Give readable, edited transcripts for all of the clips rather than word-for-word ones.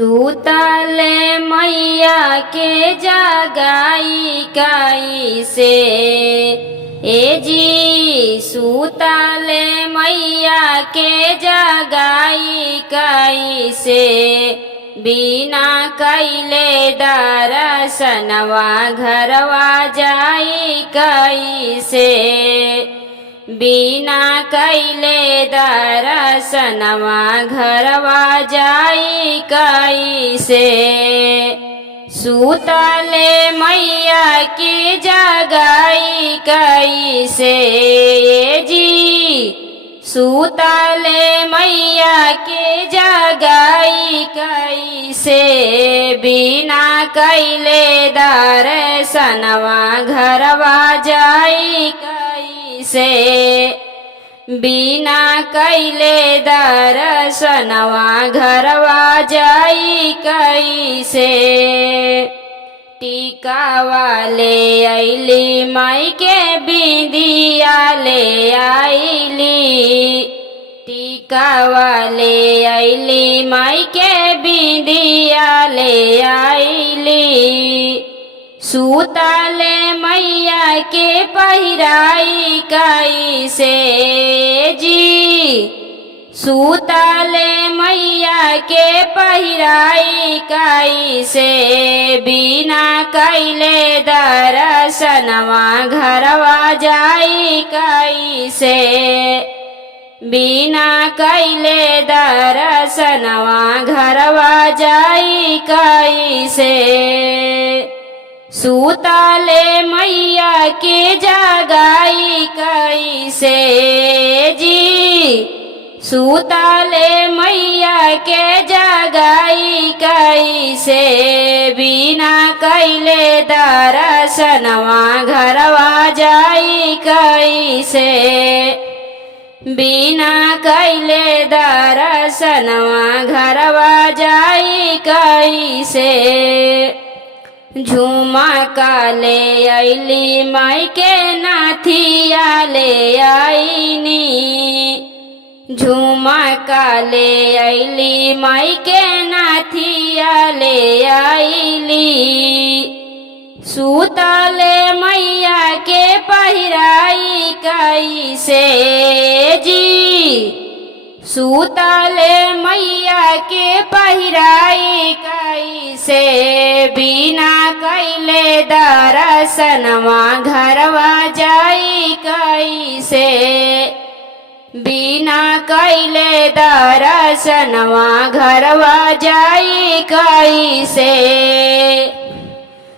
सुतले मैया के जगाई कैसे। ए जी सुतले मैया के जगाई कैसे। बिना कैले दर्शनवा घरवा जाई कैसे। बिना कैले दर्शनवा घरवा जाई कैसे। सुतले मैया की जगाई कैसे। जी सुतले मैया के जगाई कैसे। बिना कैले दर्शनवा घरवा जाई कैसे। बिना कैले दर्शनवा घरवा जाई कैसे। टीका वाले आईली माई के बिंदिया ले आईली। टीका वाले आईली माई के बिंदिया ले आईली। सुतले मैया के पहिराई कैसे। जी सुतले मैया के पहिराई कैसे। बिना कैले दर्शनवा घरवा जाई कैसे। बिना कैले दर्शनवा घरवा जाई कैसे। सुतले मैया के जगाई कैसे। जी सुतले मैया के जगाई कैसे। बिना कैले दर्शनवा घरवा जाई कैसे। बिना कैले दर्शनवा घरवा जाई कैसे। झुमा काले आईली माई के नाथिया ले आईनी। झुमा काले आईली माई के नाथिया ले आईली। सुतले मैया के पहिराई कैसे। जी सुतले मैया के पहिराई कैसे। बिना कैले दर्शनवा घरवा जाई कैसे। बिना कैले दर्शनवा घरवा जाई कैसे।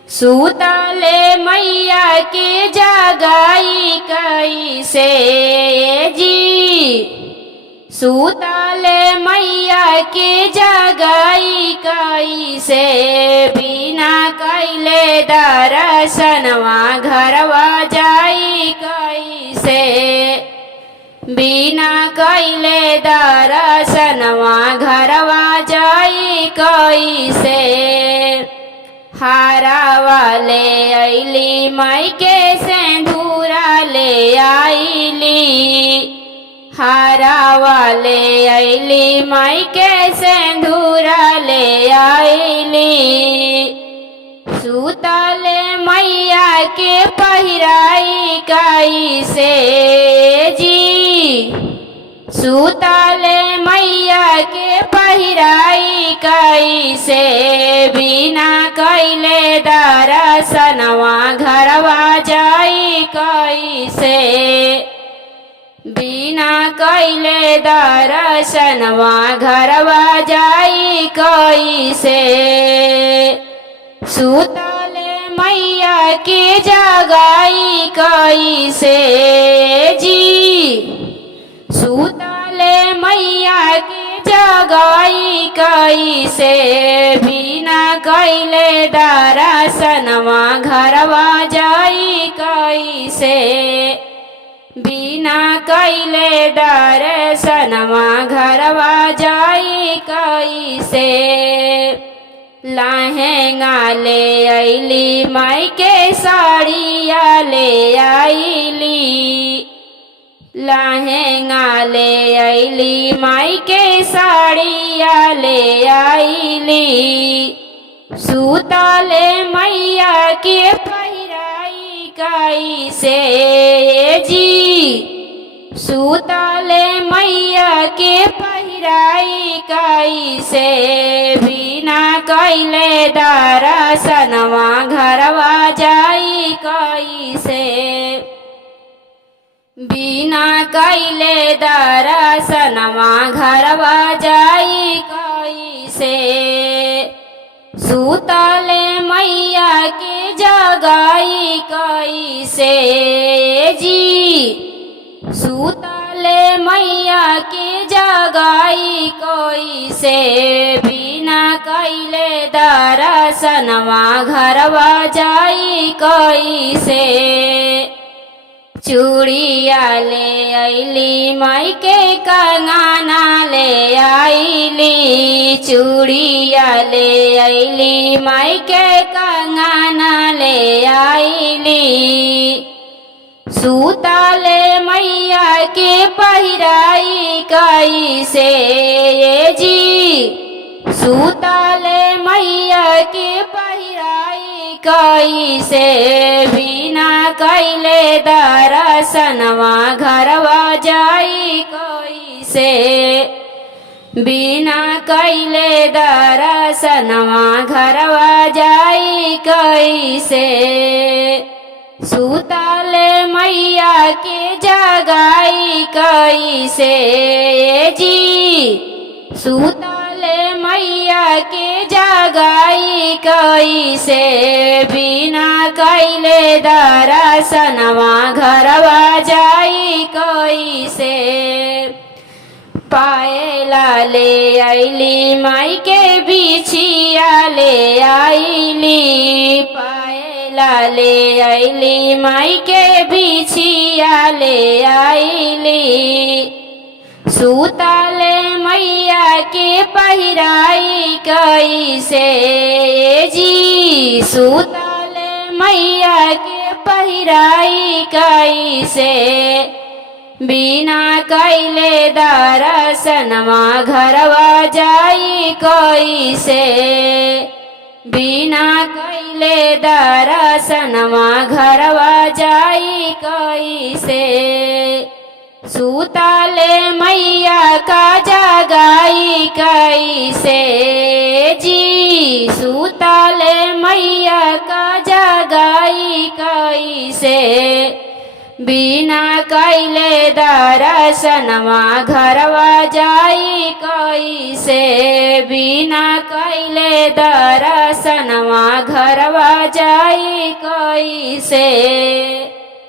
सुतले मैया के जगाई कैसे। जी सुतले मैया के जगाई कैसे। बिना कैले दर्शनवा घरवा जाई कैसे। बिना कैले दर्शनवा घरवा जाई कैसे। हारा वाले आईली माई के सिंदूरा ले आईली। हारा वाले आईली माई के सिंदूरा ले आईली। सुतले मैया के पहिराई कैसे। जी सुतले मैया के पहिराई कैसे। बिना कैले दर्शनवा घरवा जाई कैसे। बिना कैले दर्शनवा घरवा जाई कैसे। सुतले मैया के जगाई कैसे। जी सुतले मैया के जगाई कैसे। बिना कैले दर्शनवा घरवा जाई कैसे। बिना कैले दर्शनवा घरवा जाई कैसे। लहंगा ले आईली माई के साड़िया ले आईली। लहंगा ले अइली माई के साड़िया ले आइली सूतले मैया के पहिराई कैसे जी सूतले मैया के पहिराई कैसे बिना कैले दर्शनवा घरवा जाई कैसे बिना कैले दर्शनवा घरवा जाई कैसे सूतले मैया के जगाई कैसे जी सूतले मैया के जगाई कैसे बिना कैले दर्शनवा घरवा जाई कैसे चूड़िया ले अइली माई के कंगना ले आइली चूड़िया ले अइली माई के कंगना ले आइली सूतले मैया के पहिराई कैसे जी सूतले मैया के पहिराई कैसे बिना कैले दर्शनवा घरवा जाई कैसे बिना कैले दर्शनवा घरवा जाई कैसे सूतले मैया के जगाई कैसे जी सूतले मैया के जगाई कैसे बिना कैले दर्शनवा घरवा जाई कैसे पायला ले अइली माई के बिछिया ले आइली पायला ले अइली माई के बिछिया ले आइली सूतले मैया के पहिराई कैसे जी सूतले मैया के पहिराई कैसे बिना कैले दर्शनवा घरवा जाई कैसे बिना कैले दर्शनवा घरवा जाई कैसे सूतले मैया का जगाई कैसे जी सूतले मैया का जगाई कैसे बिना कैले दर्शनवा घरवा जाई कैसे बिना कैले दर्शनवा घरवा जाई कैसे।